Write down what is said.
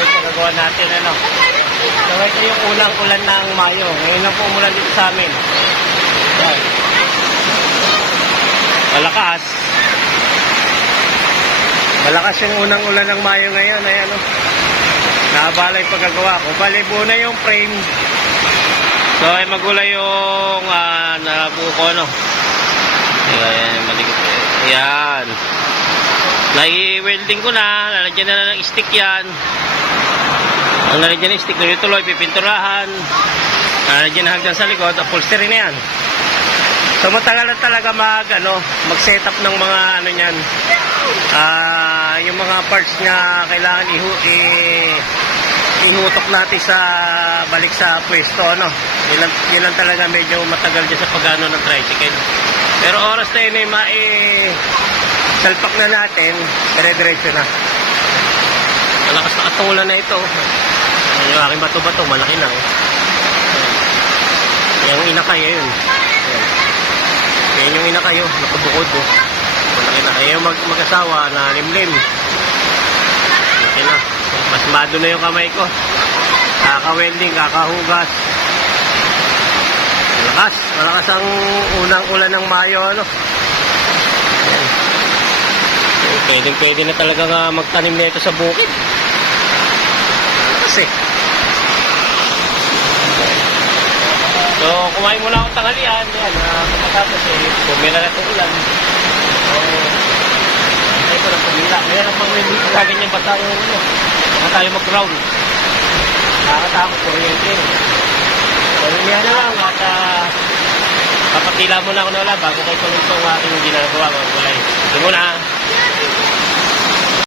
Nababalik sa gagawa natin, ano. So, ito yung unang ulan ng Mayo. Ngayon lang po umulan dito sa amin. Ayan. Malakas. Malakas yung unang ulan ng Mayo ngayon. Ayan, oh. Nabalay pagkagawa ko. Bali, buo na yung frame. So, ay magula yung nabuo ko, ano. Ayan, malikot. Ayan. Nai-welding ko na. Lalagyan na ng stick yan. Ang lalagyan ng stick, tuloy, pipinturahan. Lalagyan na hanggang sa likod. Upholstery na yan. So, matagal na talaga mag-set up ng mga ano yan. Yung mga parts na kailangan ihutok natin sa balik sa pwesto, ano. Yun lang talaga medyo matagal dyan sa pagano ng tricycle. Pero oras na yun ay salpak na natin, dire-diretso na. Malakas na katulan na ito. Yung aking bato-bato, malaki na. Yung inakay, yun. Yan yung inakayo, nakabukod. Malaki na. Yung mag-asawa na limlim. Malaki na. Mas mado na yung kamay ko. Kaka-welding, kakahugas. Malakas. Malakas ang unang ulan ng Mayo, ano. Pwede na talaga nga magtanim na ito sa bukid. Kasi so, kumain muna akong tanghalian. Yan, matapos pumila na ito ulan. So, ito na pumila. Mayroon ang pang-release sa ganyan ba tayo, ano? Baka tayo mag-ground. Nakakatakot ko rin yun. So, yan na lang. At kapatila muna ako na wala bago kayo tuloy itong aking ginagawa. Ito muna.